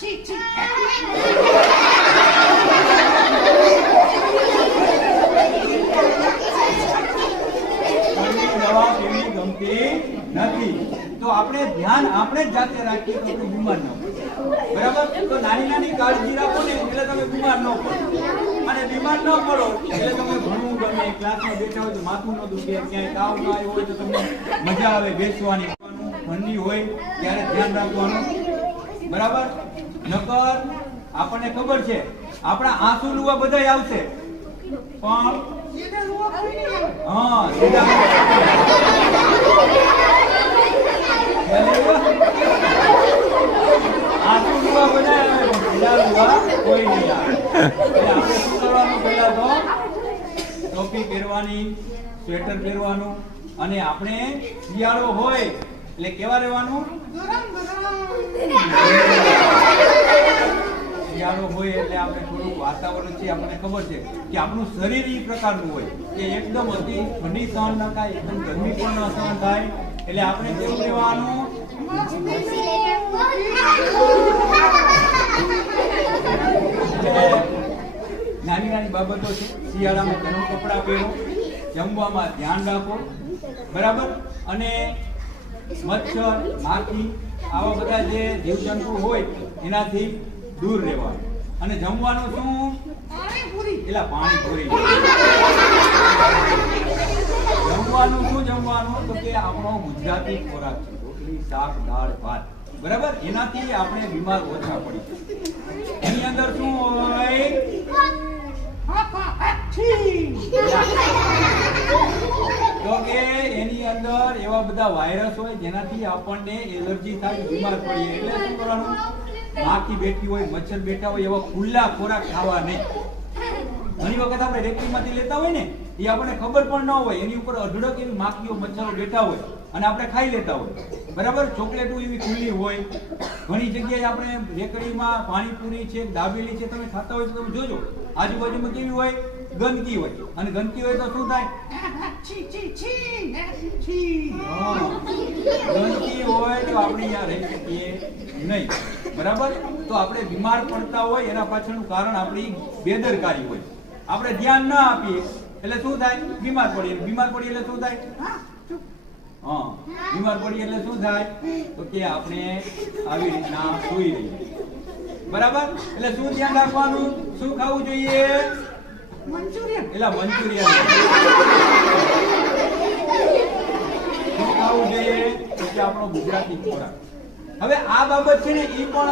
દવા પીવી ગમતી નથી. તો આપણે ધ્યાન આપણે જ જાતે રાખીએ તો આપણે બીમાર ન પડે. બરાબર? તો નાની નાની કાળજી રાખો ને એટલે તમે બીમાર ન પડો. અને બીમાર ન પડો એટલે તમને ભણવું ગમે, ક્લાસમાં બેઠા હોય તો માથું ન દુખે, ક્યાંય તાવ ન આવ્યો હોય તો તમને મજા આવે બેસવાની. ઠંડી હોય ત્યારે ધ્યાન રાખવાનું. બરાબર? નકર આપણને ખબર છે આપણા આંસુ લુવા બધાય આવશે પણ હા સીધા આંસુ લુવા બધાય આવે સીધા લુવા કોઈ નહીં આવે. એટલે આપણે શું કરવાનું? પહેલા તો ટોપી પહેરવાની, સ્વેટર પહેરવાનું, અને આપણે શિયાળો હોય એટલે કેવા રહેવાનું? શિયાળો હોય એટલે આપણે થોડું વાતાવરણ છે આપણને ખબર છે કે આપણું શરીર એ પ્રકારનું હોય કે એકદમ અતિ ઠંડી સહન ન થાય, એકદમ ગરમી પણ ન સહન થાય. એટલે આપણે કેવું રહેવાનું? નાની નાની બાબતો છે. શિયાળામાં ગરમ કપડાં પહેરો, જમવામાં ધ્યાન રાખો. બરાબર? અને મચ્છર, માખી આવા બધા જે જીવજંતુ હોય એનાથી દૂર રહેવાનું. અને જમવાનું શું? એટલે પાણીપુરી. જમવાનું શું જમવાનું? તો કે આપણો ગુજરાતી ખોરાક છે, રોટલી, શાક, દાળ, ભાત. બરાબર? એનાથી આપણે બીમાર ઓછા પડી. એની અંદર શું હોય? તો કે એની અંદર એવા બધા વાયરસ હોય જેનાથી આપણને એલર્જી થાય, બીમાર પડીએ. એટલે શું કરવાનું? માખી બેઠી હોય, મચ્છર બેઠા હોય એવા ખુલ્લા ખોરાક ખાવા નહીં. ઘણી વખત આપણે રેકડીમાંથી લેતા હોય ને એ આપણને ખબર પણ ન હોય, એની ઉપર અઢળક એવી માખીઓ, મચ્છરો બેઠા હોય અને આપણે ખાઈ લેતા હોય. બરાબર? ચોકલેટો એવી ખુલ્લી હોય. ઘણી જગ્યાએ આપણે રેકડીમાં પાણીપુરી છે, દાબેલી છે, તમે ખાતા હોય તો તમે જોજો આજુબાજુમાં કેવી હોય? ગંદકી હોય. અને ગંદકી હોય તો શું થાય? ગંદકી હોય તો આપણે અહીંયા રહી શકીએ નહીં. બરાબર? તો આપણે બીમાર પડતા હોય એના પાછળનું કારણ આપણી બેદરકારી હોય. આપણે ધ્યાન ના આપીએ એટલે શું થાય? બીમાર પડીએ. બીમાર પડીએ એટલે શું થાય? હા, બીમાર પડીએ એટલે શું થાય? તો કે આપણે આવી રીતના સૂઈ રહીએ. બરાબર? એટલે શું ધ્યાન રાખવાનું? શું ખાવું જોઈએ? મંચુરિયન. એટલે મંચુરિયન શું ખાવું જોઈએ? તો કે આપણો ગુજરાતી ખોરાક. હવે આ બાબત છે ને એ પણ